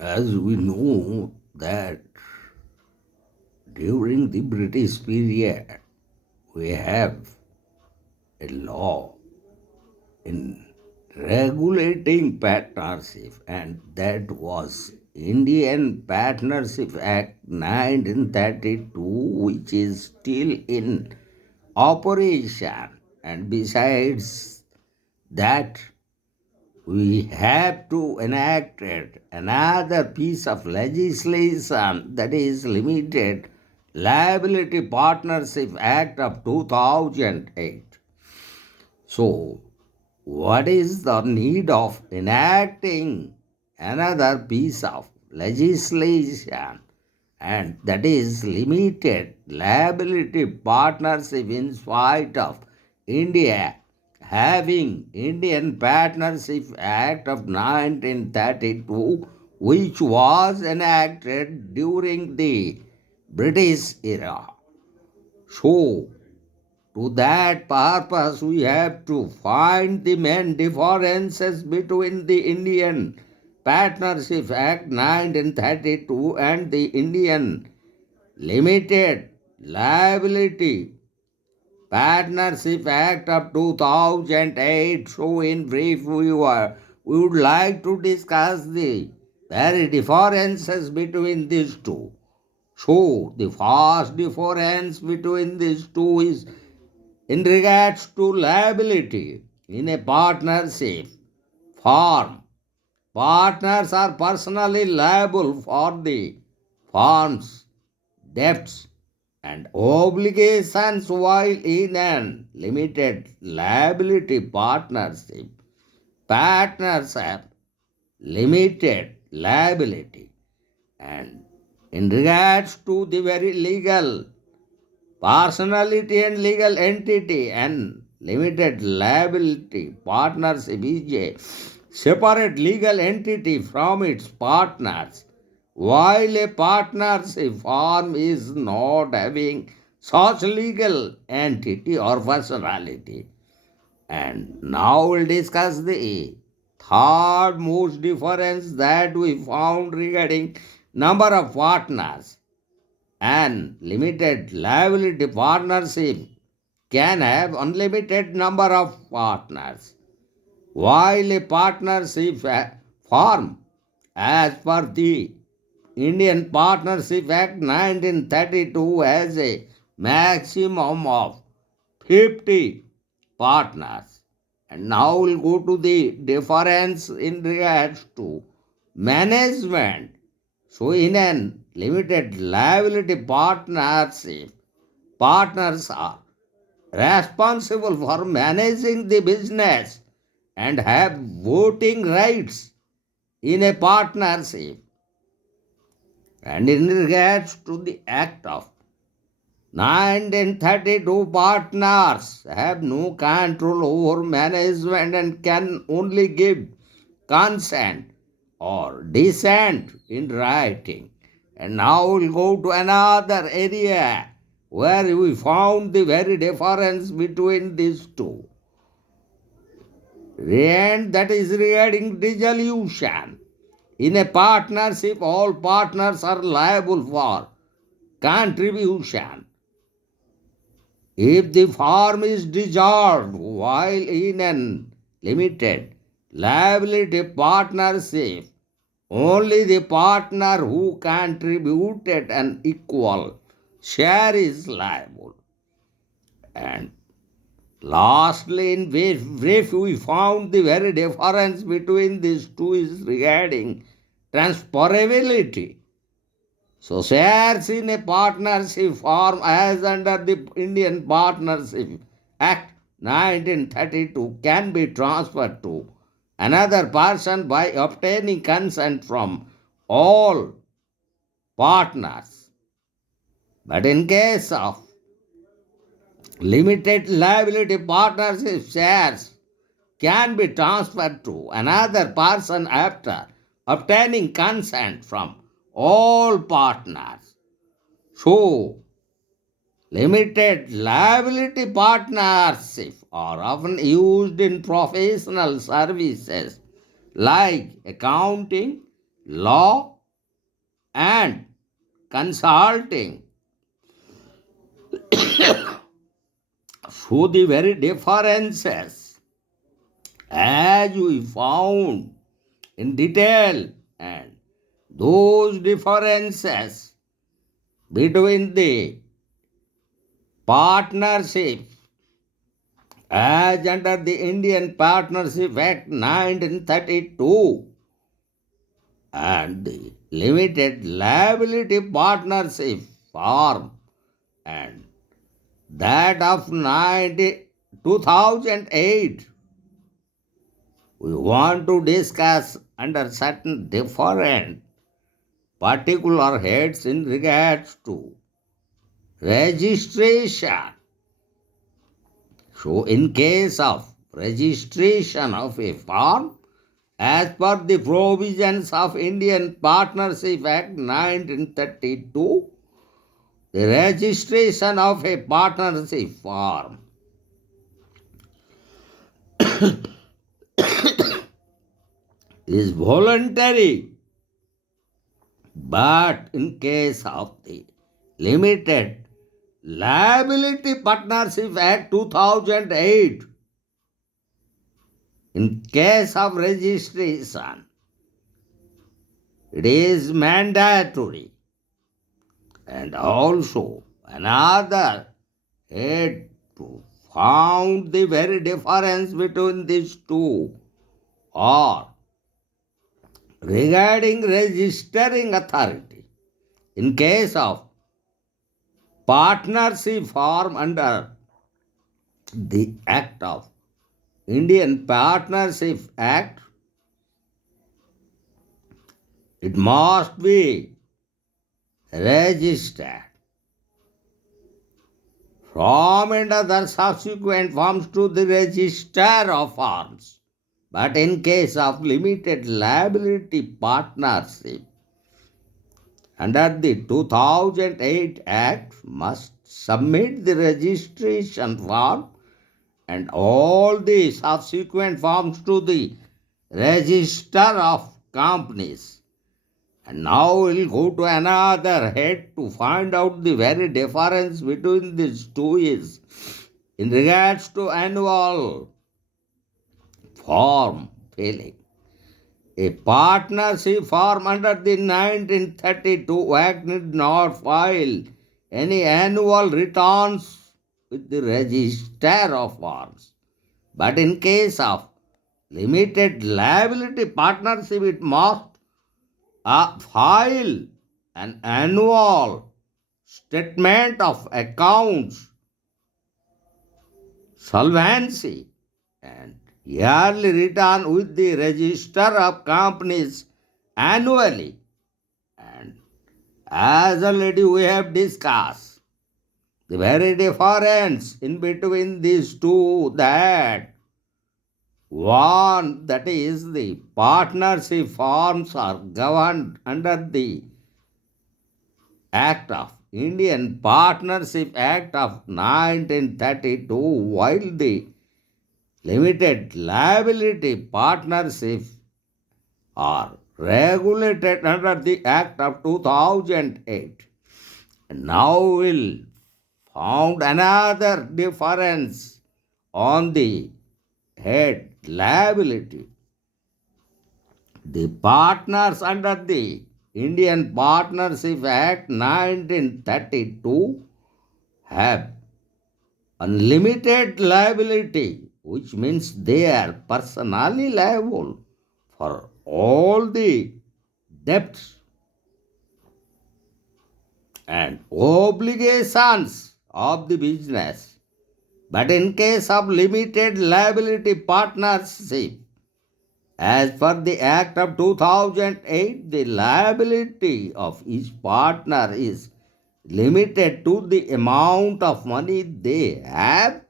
As we know that during the British period, we have a law in regulating partnership, and that was Indian Partnership Act 1932, which is still in operation. And besides that, we have to enact another piece of legislation, that is Limited Liability Partnership Act of 2008. So, what is the need of enacting another piece of legislation? And that is Limited Liability Partnership, in spite of India having Indian Partnership Act of 1932, which was enacted during the British era. So, to that purpose, we have to find the main differences between the Indian Partnership Act 1932 and the Indian Limited Liability Partnership Act of 2008. So, in brief, we would like to discuss the very differences between these two. So, the first difference between these two is in regards to liability. In a partnership firm, partners are personally liable for the firm's debts and obligations, while in an limited liability partnership, partners have limited liability. And in regards to the very legal personality and legal entity, and limited liability partnership is a separate legal entity from its partners, while a partnership firm is not having such legal entity or personality. And now we'll discuss the third most difference that we found regarding number of partners. An limited liability partnership can have unlimited number of partners, while a partnership firm, as per the Indian Partnership Act 1932, has a maximum of 50 partners. And now we'll go to the difference in regards to management. So, in an limited liability partnership, partners are responsible for managing the business and have voting rights in a partnership. And in regards to the Act of 1932, partners have no control over management and can only give consent or dissent in writing. And now we'll go to another area where we found the very difference between these two. And that is regarding dissolution. In a partnership, all partners are liable for contribution if the firm is dissolved, while in an limited liability partnership, only the partner who contributed an equal share is liable. And lastly, in brief, we found the very difference between these two is regarding transferability. So, shares in a partnership form as under the Indian Partnership Act 1932 can be transferred to another person by obtaining consent from all partners. But in case of limited liability partnership, shares can be transferred to another person after obtaining consent from all partners. So, limited liability partnerships are often used in professional services like accounting, law, and consulting. So the very differences, as we found in detail, and those differences between the partnership as under the Indian Partnership Act 1932 and the limited liability partnership form and that of 2008, we want to discuss under certain different particular heads in regards to registration. So, in case of registration of a firm, as per the provisions of Indian Partnership Act 1932, the registration of a partnership firm is voluntary, but in case of the Limited Liability Partnership Act 2008, in case of registration, it is mandatory. And also another head to found the very difference between these two or regarding registering authority in case of partnership form under the Act of Indian Partnership Act, it must be registered from and other subsequent forms to the register of firms. But in case of limited liability partnership, under the 2008 Act, must submit the registration form and all the subsequent forms to the Register of Companies. And now we'll go to another head to find out the very difference between these two is in regards to annual form filling. A partnership form under the 1932 Act need not file any annual returns with the Register of Firms. But in case of limited liability partnership, it must file an annual statement of accounts, solvency, and yearly return with the Register of Companies annually. And as already we have discussed, the very difference in between these two, that one, that is the partnership forms are governed under the Act of Indian Partnership Act of 1932, while the limited liability partnership are regulated under the Act of 2008. And now we'll found another difference on the head liability. The partners under the Indian Partnership Act 1932 have unlimited liability, which means they are personally liable for all the debts and obligations of the business. But in case of limited liability partnership, as per the Act of 2008, the liability of each partner is limited to the amount of money they have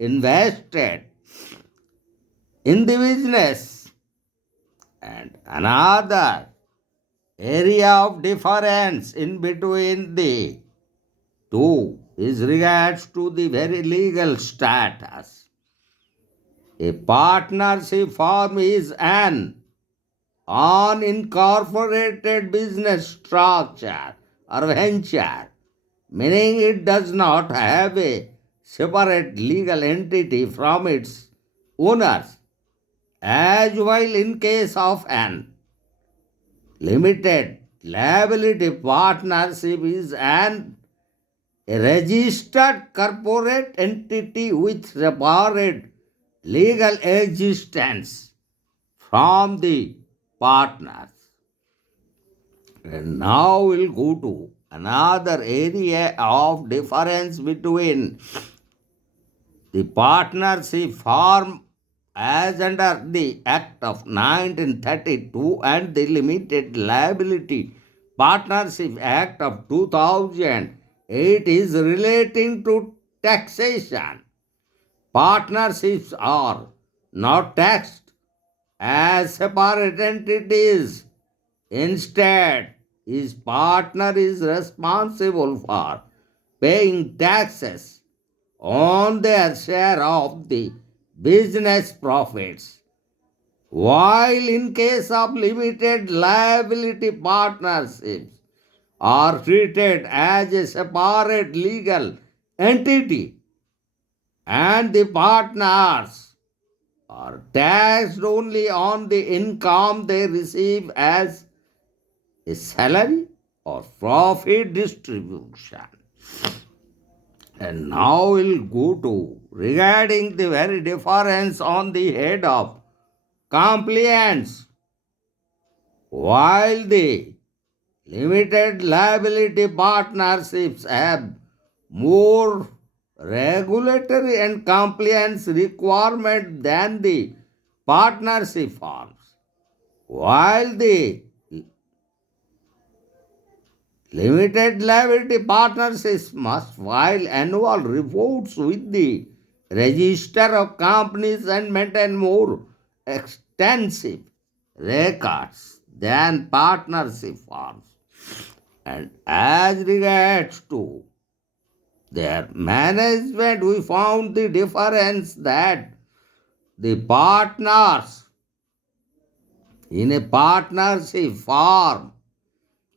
invested in the business. And another area of difference in between the two is regards to the very legal status. A partnership form is an unincorporated business structure or venture, meaning it does not have a separate legal entity from its owners, as while in case of an limited liability partnership is an a registered corporate entity with separate legal existence from the partners. And now we'll go to another area of difference between the partnership form as under the Act of 1932 and the Limited Liability Partnership Act of 2008 is relating to taxation. Partnerships are not taxed as separate entities. Instead, his partner is responsible for paying taxes on their share of the business profits. While in case of limited liability partnerships are treated as a separate legal entity and the partners are taxed only on the income they receive as a salary or profit distribution. And now we'll go to regarding the very difference on the head of compliance. While the limited liability partnerships have more regulatory and compliance requirement than the partnership forms, while the limited liability partnerships must file annual reports with the Register of Companies and maintain more extensive records than partnership firms. And as regards to their management, we found the difference that the partners in a partnership firm,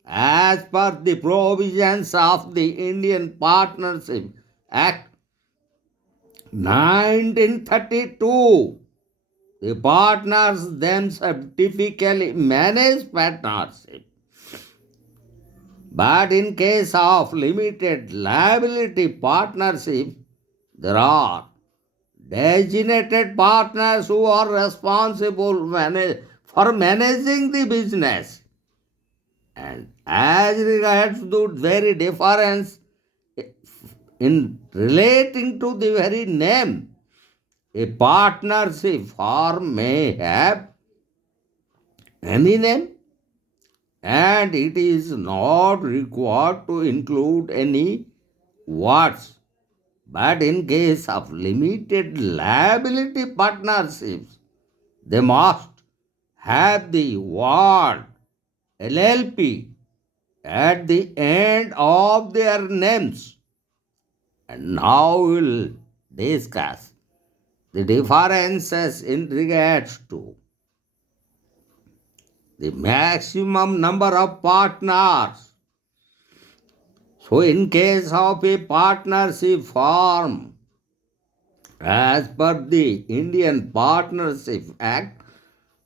as per the provisions of the Indian Partnership Act 1932, the partners themselves typically manage partnership. But in case of limited liability partnership, there are designated partners who are responsible for managing the business. And as regards the very difference in relating to the very name, a partnership firm may have any name and it is not required to include any words. But in case of limited liability partnerships, they must have the word LLP at the end of their names. And now we'll discuss the differences in regards to the maximum number of partners. So, in case of a partnership firm, as per the Indian Partnership Act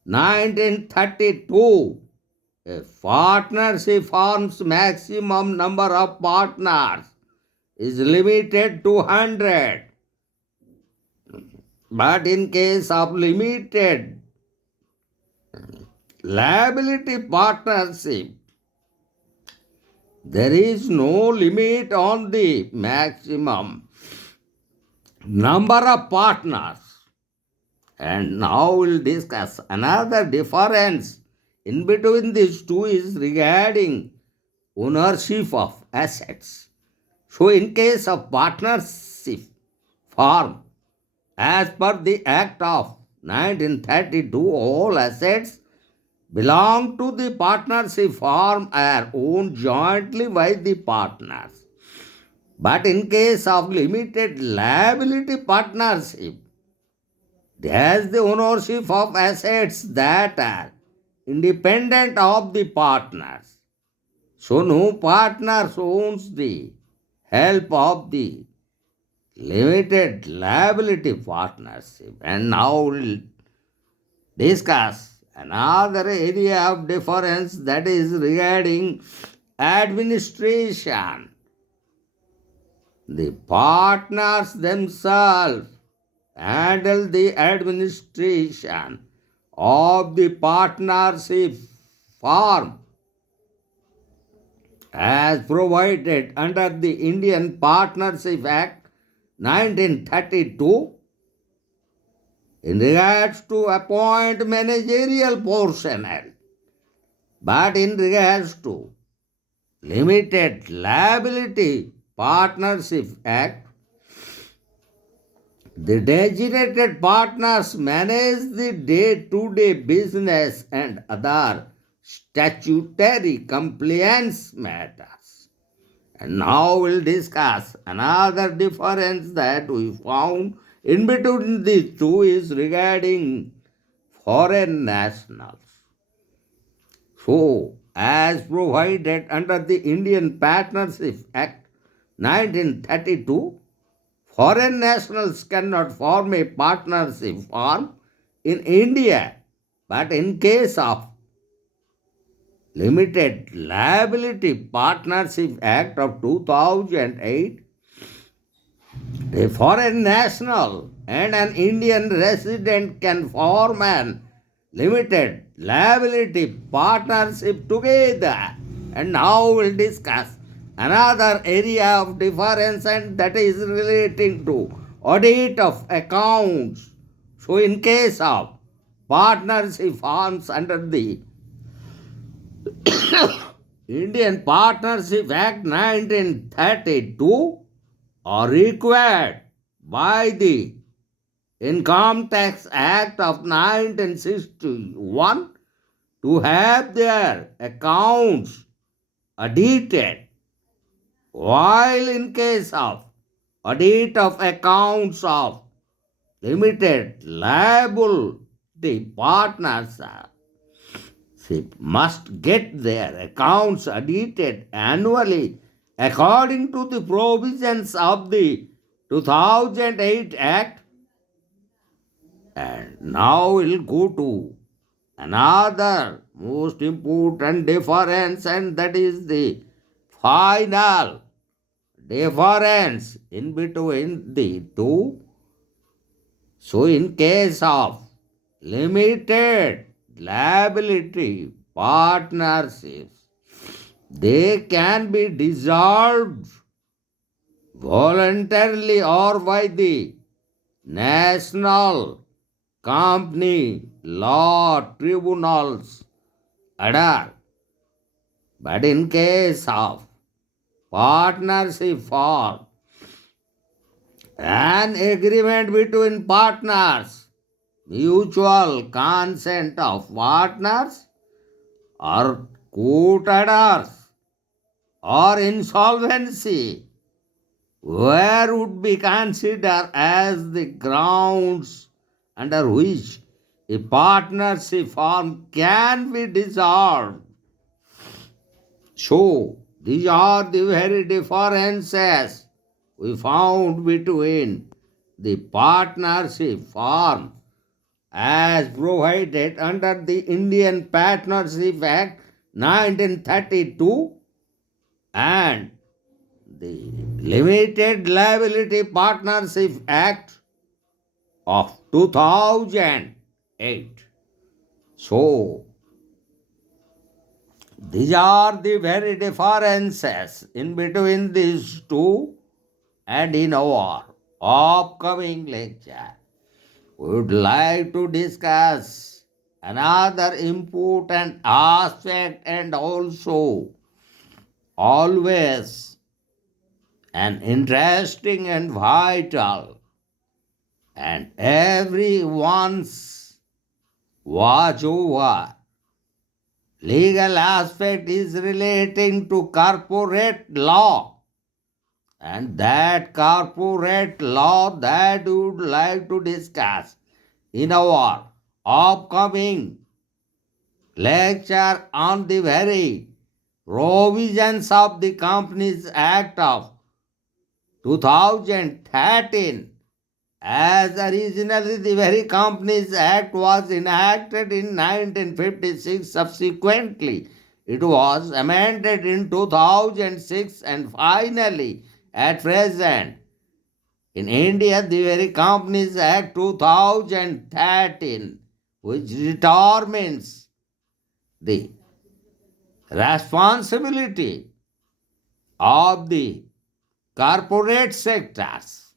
1932, a partnership firm's maximum number of partners is limited to 100. But in case of limited liability partnership, there is no limit on the maximum number of partners. And now we'll discuss another difference in between these two is regarding ownership of assets. So, in case of partnership firm, as per the Act of 1932, all assets belong to the partnership firm are owned jointly by the partners. But in case of limited liability partnership, it has the ownership of assets that are independent of the partners. So no partner owns the help of the limited liability partnership. And now we'll discuss another area of difference, that is regarding administration. The partners themselves handle the administration of the partnership firm as provided under the Indian Partnership Act 1932 in regards to appoint managerial personnel, but in regards to Limited Liability Partnership Act, the designated partners manage the day-to-day business and other statutory compliance matters. And now we'll discuss another difference that we found in between the two is regarding foreign nationals. So, as provided under the Indian Partnership Act 1932, foreign nationals cannot form a partnership firm in India, but in case of Limited Liability Partnership Act of 2008, a foreign national and an Indian resident can form an limited liability partnership together. And now we'll discuss another area of difference, and that is relating to audit of accounts. So in case of partnership firms under the Indian Partnership Act 1932 are required by the Income Tax Act of 1961 to have their accounts audited, while in case of audit of accounts of limited liability partnership must get their accounts audited annually according to the provisions of the 2008 Act. And now we'll go to another most important difference, and that is the final difference in between the two. So, in case of limited liability partnerships, they can be dissolved voluntarily or by the national company law tribunals order. But in case of partnership for an agreement between partners, mutual consent of partners, or court orders, or insolvency, where would be considered as the grounds under which a partnership firm can be dissolved. So, these are the very differences we found between the partnership firm as provided under the Indian Partnership Act 1932 and the Limited Liability Partnership Act of 2008. So, these are the very differences in between these two, and in our upcoming lecture, we would like to discuss another important aspect and also always an interesting and vital and everyone's watch over legal aspect is relating to corporate law, and that corporate law that we would like to discuss in our upcoming lecture on the very provisions of the Companies Act of 2013. As originally the very Companies Act was enacted in 1956, subsequently it was amended in 2006, and finally at present in India the very Companies Act 2013, which determines the responsibility of the corporate sectors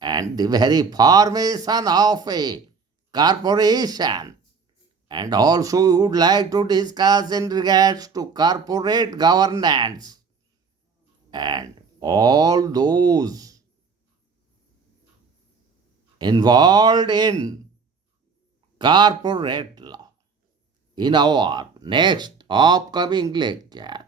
and the very formation of a corporation. And also we would like to discuss in regards to corporate governance and all those involved in corporate law in our next upcoming lecture.